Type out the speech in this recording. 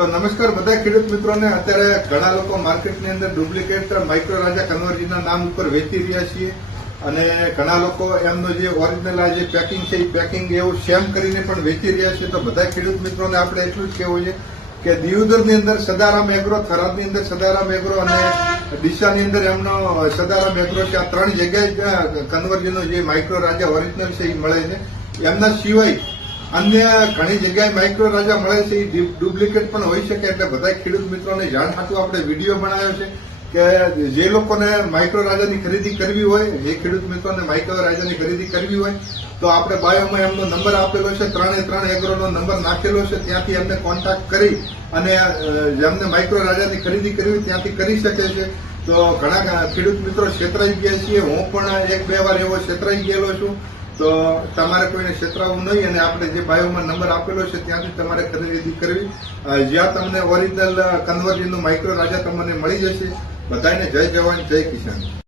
તો નમસ્કાર બધા ખેડૂત મિત્રોને। અત્યારે ઘણા લોકો માર્કેટની અંદર ડુપ્લિકેટ માઇક્રો રાજા કન્વર્જીના નામ ઉપર વેચી રહ્યા છીએ અને ઘણા લોકો એમનો જે ઓરિજિનલ આ જે પેકિંગ છે એ પેકિંગ એવું સેમ કરીને પણ વેચી રહ્યા છે। તો બધા ખેડૂત મિત્રોને આપણે એટલું જ કહેવું છે કે દિયોદરની અંદર સદારામ એગ્રો, થરાદની અંદર સદારામ એગ્રો અને ડીસાની અંદર એમનો સદારામ એગ્રો છે। આ ત્રણ જગ્યાએ કન્વર્જીનો જે માઇક્રો રાજા ઓરિજિનલ છે એ મળે છે। એમના સિવાય અન્ય ઘણી જગ્યાએ માઇક્રો રાજા મળે છે, એ ડુપ્લિકેટ પણ હોઈ શકે। એટલે બધા ખેડૂત મિત્રોને જાણ ખાતું આપણે વિડીયો બનાવ્યો છે કે જે લોકોને માઇક્રો રાજાની ખરીદી કરવી હોય, જે ખેડૂત મિત્રોને માઇક્રો રાજાની ખરીદી કરવી હોય તો આપણે બાયોમાં એમનો નંબર આપેલો છે, 3 એગ્રોનો નંબર નાખેલો છે। ત્યાંથી એમને કોન્ટેક્ટ કરી અને જેમને માઇક્રો રાજાની ખરીદી કરવી ત્યાંથી કરી શકે છે। તો ઘણા ખેડૂત મિત્રો છેતરાઈ ગયા છીએ, હું પણ 1-2 વાર એવો છેતરાઈ ગયેલો છું। તો તમારે કોઈને છેતરાવું નહીં અને આપણે જે બાયોમાં નંબર આપેલો છે ત્યાંથી તમારે ખરીદી કરવી, જ્યાં તમને ઓરિજિનલ કન્વર્જનનું માઇક્રો રાજા તમને મળી જશે। બધાને જય જવાન, જય કિસાન।